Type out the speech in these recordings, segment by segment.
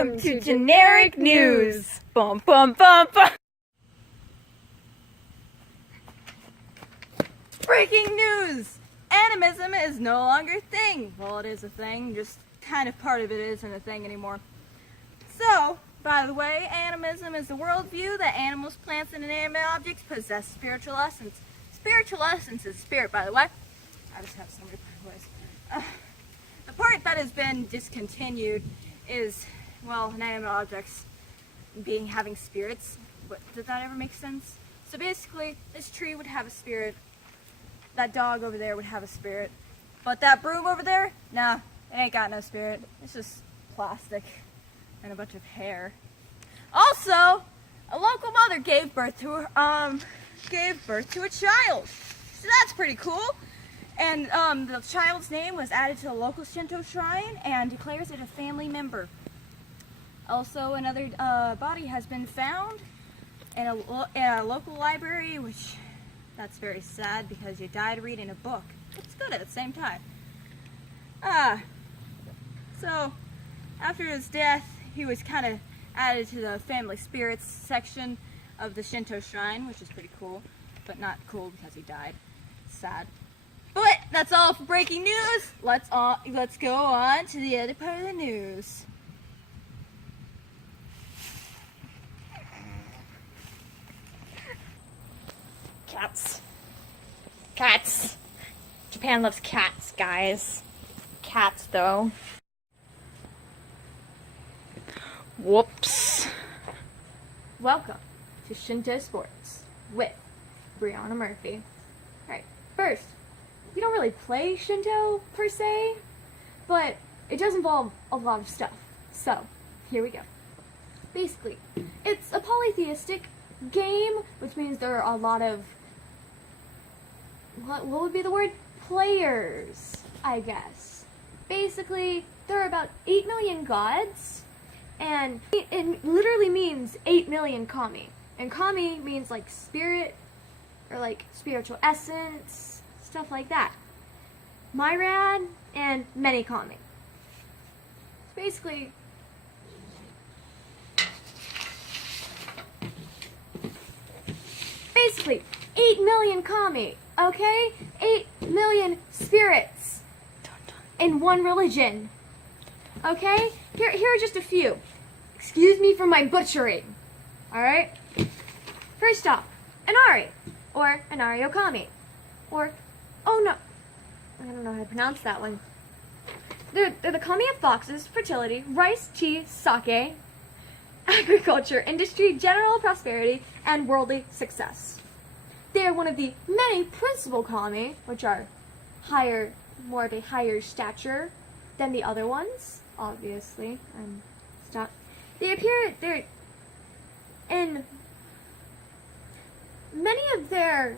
Welcome to Generic News. Bum bum bum bum. Breaking news! Animism is no longer a thing. Well, it is a thing, just kind of part of it isn't a thing anymore. So, by the way, animism is the worldview that animals, plants, and inanimate objects possess spiritual essence. Spiritual essence is spirit, by the way. I just have so many voice. The part that has been discontinued is, well, inanimate objects having spirits. Did that ever make sense? So basically, this tree would have a spirit. That dog over there would have a spirit. But that broom over there, nah, it ain't got no spirit. It's just plastic and a bunch of hair. Also, a local mother gave birth to a child. So that's pretty cool. And the child's name was added to the local Shinto shrine and declares it a family member. Also, another body has been found in a local library, which that's very sad because he died reading a book. It's good at the same time. So after his death, he was kind of added to the family spirits section of the Shinto shrine, which is pretty cool, but not cool because he died. It's sad. But that's all for breaking news. Let's go on to the other part of the news. Cats. Cats. Japan loves cats, guys. Cats, though. Whoops. Welcome to Shinto Sports with Brianna Murphy. Alright, first, we don't really play Shinto per se, but it does involve a lot of stuff. So, here we go. Basically, it's a polytheistic game, which means there are a lot of, what would be the word? Players, I guess. Basically, there are about 8 million gods, and it literally means 8 million kami. And kami means like spirit, or like spiritual essence, stuff like that. Myriad and many kami. Basically, basically 8 million kami, okay? 8 million spirits in one religion, okay? Here are just a few. Excuse me for my butchering, alright? First off, Inari, or Inari Okami, or, oh no, I don't know how to pronounce that one. They're the kami of foxes, fertility, rice, tea, sake, agriculture, industry, general prosperity, and worldly success. They are one of the many principal kami, which are more of a higher stature than the other ones, obviously, and stuff. They're in many of their,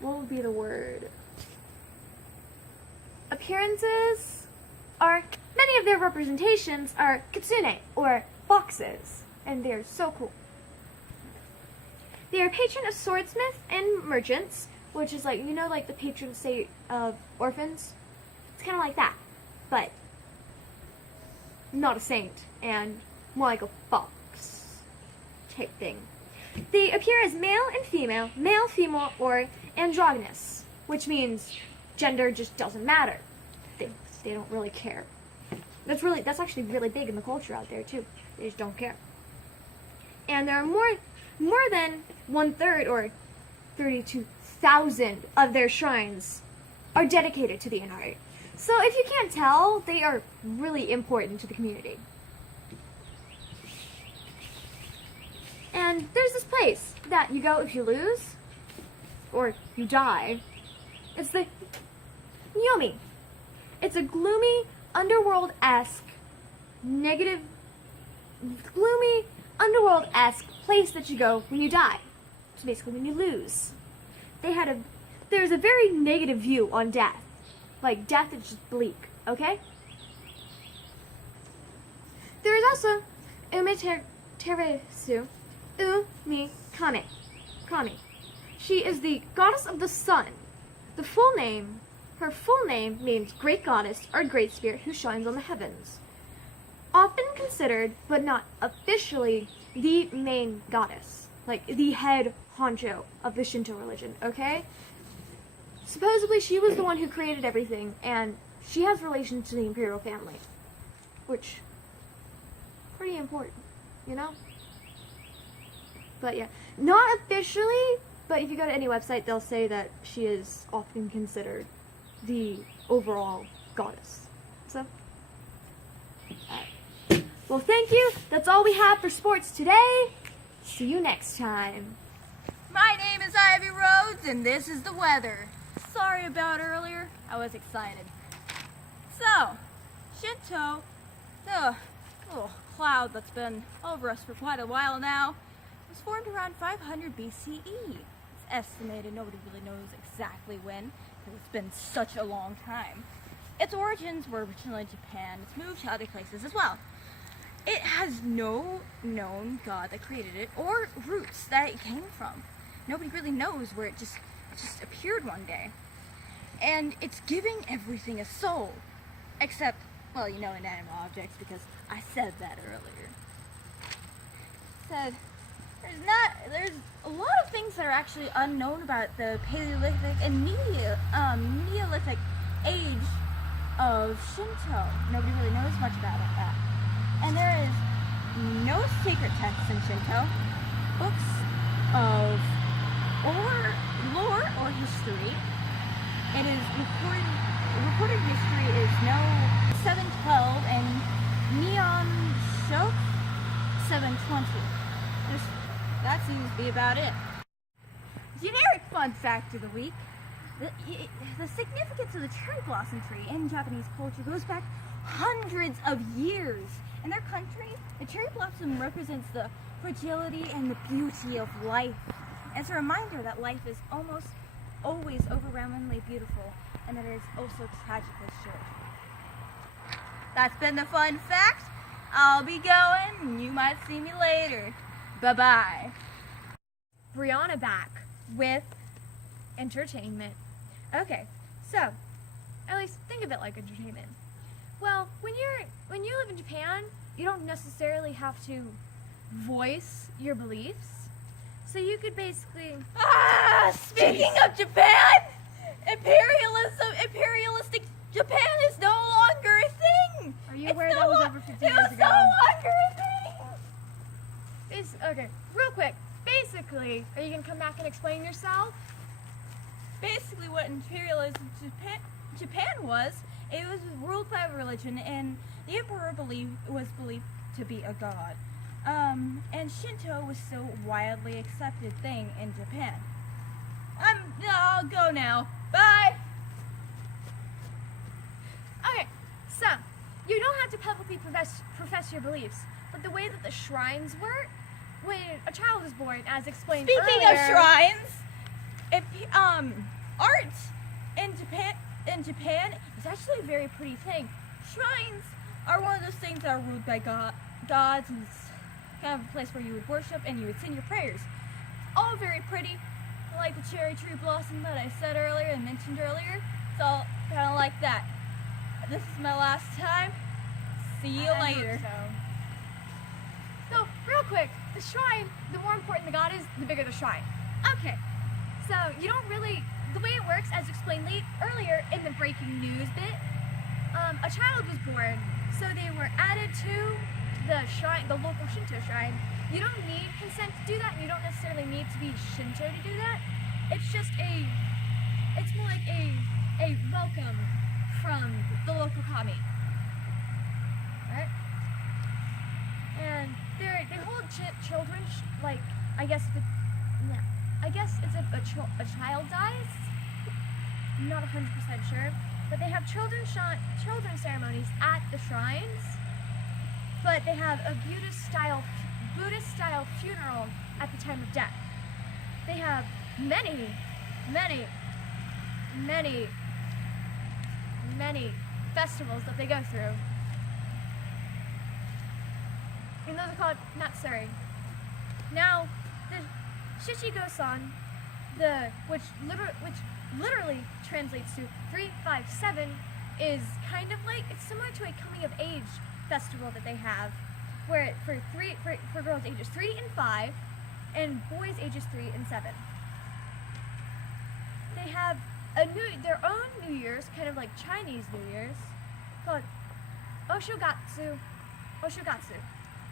what would be the word? Appearances are, many of their representations are kitsune, or foxes, and they're so cool. They are patron of swordsmiths and merchants, which is like, you know, like the patron saint of orphans? It's kind of like that, but not a saint, and more like a fox type thing. They appear as male and female, male, female, or androgynous, which means gender just doesn't matter. They don't really care. That's actually really big in the culture out there too. They just don't care. And there are more than 1/3 or 32,000 of their shrines are dedicated to the Inari. So if you can't tell, they are really important to the community. And there's this place that you go if you lose, or you die. It's the Yomi. It's a gloomy, underworld-esque place that you go when you die. So basically when you lose. There's a very negative view on death. Like, death is just bleak, okay? There is also Umeteresu Umi Kami. She is the goddess of the sun. Her full name means great goddess or great spirit who shines on the heavens. Often considered, but not officially, the main goddess. Like, the head honcho of the Shinto religion, okay? Supposedly, she was the one who created everything, and she has relation to the imperial family. Which, pretty important, you know? But yeah, not officially, but if you go to any website, they'll say that she is often considered the overall goddess. So, well, thank you. That's all we have for sports today. See you next time. My name is Ivy Rhodes, and this is the weather. Sorry about earlier. I was excited. So, Shinto, the little cloud that's been over us for quite a while now, was formed around 500 BCE. It's estimated, nobody really knows exactly when, because it's been such a long time. Its origins were originally Japan. It's moved to other places as well. It has no known god that created it or roots that it came from. Nobody really knows where it just appeared one day. And it's giving everything a soul. Except, well, inanimate objects, because I said that earlier. Said there's a lot of things that are actually unknown about the Paleolithic and Neolithic age of Shinto. Nobody really knows much about that. And there is no sacred texts in Shinto, books of lore or history. It is recorded history is no 712 and Neon Shok 720. That seems to be about it. Generic fun fact of the week. The significance of the cherry blossom tree in Japanese culture goes back hundreds of years. In their country, the cherry blossom represents the fragility and the beauty of life. It's a reminder that life is almost always overwhelmingly beautiful, and that it is also tragically short. That's been the fun fact. I'll be going, and you might see me later. Bye-bye. Brianna back with entertainment. Okay, so at least think of it like entertainment. Well, when you live in Japan, you don't necessarily have to voice your beliefs. So you could basically... Speaking of Japan, imperialistic Japan is no longer a thing. Are you aware that was over 50 years ago? It's no longer a thing. Okay, real quick. Basically, are you going to come back and explain yourself? Basically, what imperialism Japan was, it was ruled by a religion, and the emperor was believed to be a god. And Shinto was still a widely accepted thing in Japan. I'll go now. Bye! Okay, so, you don't have to publicly profess your beliefs, but the way that the shrines work, when a child is born, as explained earlier... Speaking of shrines, art in Japan is actually a very pretty thing. Shrines are one of those things that are ruled by gods, and it's kind of a place where you would worship and you would sing your prayers. It's all very pretty, like the cherry tree blossom that I said earlier and mentioned earlier. It's all kind of like that. This is my last time. See you later. So, real quick, the shrine, the more important the god is, the bigger the shrine. Okay, so you don't really, the way it works, as explained earlier in the breaking news bit, a child was born, so they were added to the shrine, the local Shinto shrine. You don't need consent to do that, and you don't necessarily need to be Shinto to do that. It's just it's more like a welcome from the local kami. Alright? And they hold children, like, I guess it's a child dies. I'm not 100% sure. But they have children's ceremonies at the shrines. But they have a Buddhist-style funeral at the time of death. They have many festivals that they go through. And those are called Natsuri. Now, the Shichigo-san, which literally translates to 357, is kind of like, it's similar to a coming of age festival that they have where for girls ages 3 and 5, and boys ages 3 and 7. They have their own New Year's, kind of like Chinese New Year's, called Oshogatsu.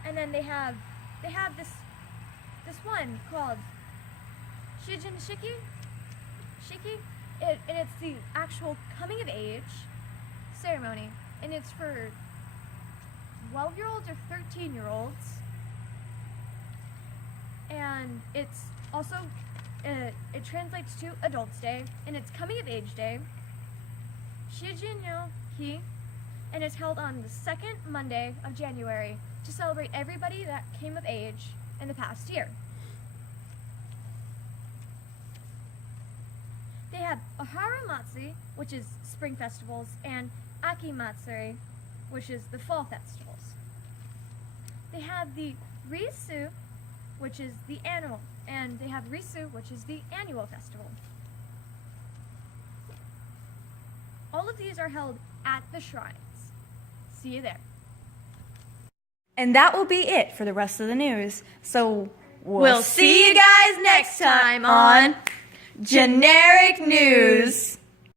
And then they have this one called Shijin Shiki, and it's the actual coming of age ceremony, and it's for 12-year-olds or 13-year-olds, and it's also it translates to Adults Day, and it's Coming of Age Day, Shijin no Hi, and it's held on the second Monday of January to celebrate everybody that came of age in the past year. They have Oharu Matsuri, which is spring festivals, and Aki Matsuri, which is the fall festivals. They have the Risu, which is the annual, and they have Risu, which is the annual festival. All of these are held at the shrines. See you there. And that will be it for the rest of the news. So we'll see you guys next time on Generic News.